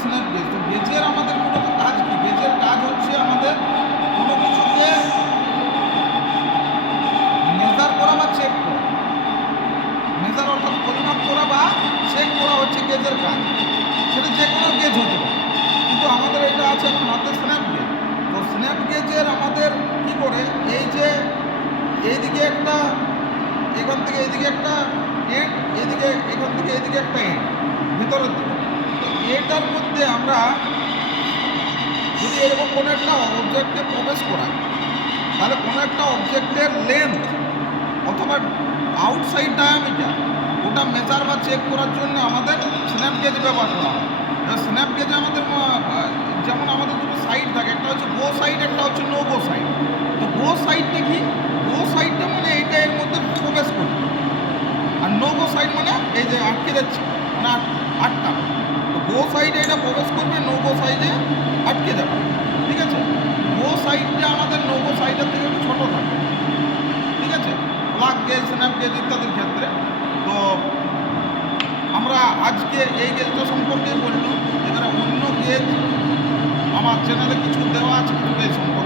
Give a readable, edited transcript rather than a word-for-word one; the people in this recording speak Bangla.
Snap gauge. তো গেজের আমাদের মূলত কাজ কি? গেজের কাজ হচ্ছে আমাদের কোনো কিছুকে মেজার করা বা চেক করা। মেজার অর্থাৎ পরিমাপ করা বা চেক করা হচ্ছে গেজের কাজ। সেটা যে কোনো গেজ হতে পারে, কিন্তু আমাদের এটা আছে এখন হাতে স্ন্যাপ গেজ। তো স্ন্যাপ গেজের আমাদের কি করে, এই যে এইদিকে একটা, এখান থেকে এইদিকে একটা এন্ড, এদিকে এখান থেকে এইদিকে একটা এন্ড ভিতরের দিকে। তো এটার মধ্যে আমরা যদি এরকম কোনো একটা অবজেক্টে প্রবেশ করাই, তাহলে কোনো একটা অবজেক্টের লেন্থ অথবা আউটসাইড ডায়ামিটার ওটা মেজার বা চেক করার জন্য আমাদের স্ন্যাপ গেজ ব্যবহার করা হয়। স্ন্যাপ গেজে আমাদের যেমন আমাদের দুটো সাইড থাকে, একটা হচ্ছে গো সাইড, একটা হচ্ছে নো গো সাইড। তো গো সাইডটা কি? গো সাইডটা মানে এইটা এর মধ্যে প্রবেশ করবে, আর নো গো সাইড মানে এই যে আটকে যাচ্ছে, মানে আটকা। তো গো সাইডে এটা প্রবেশ করবে, নো গো সাইডে আটকে যাবে। ঠিক আছে? গো সাইডটা আমাদের নো গো সাইডের থেকে একটু ছোটো থাকে। ঠিক আছে? প্লাগ গেজ, স্ন্যাপ গেজ ইত্যাদির ক্ষেত্রে। তো আমরা আজকে এই গেজটা সম্পর্কেই বললাম। এবারে অন্য গেজ আমার চ্যানেলে কিছু দেওয়া আছে, কিছু গেজ সম্পর্কে।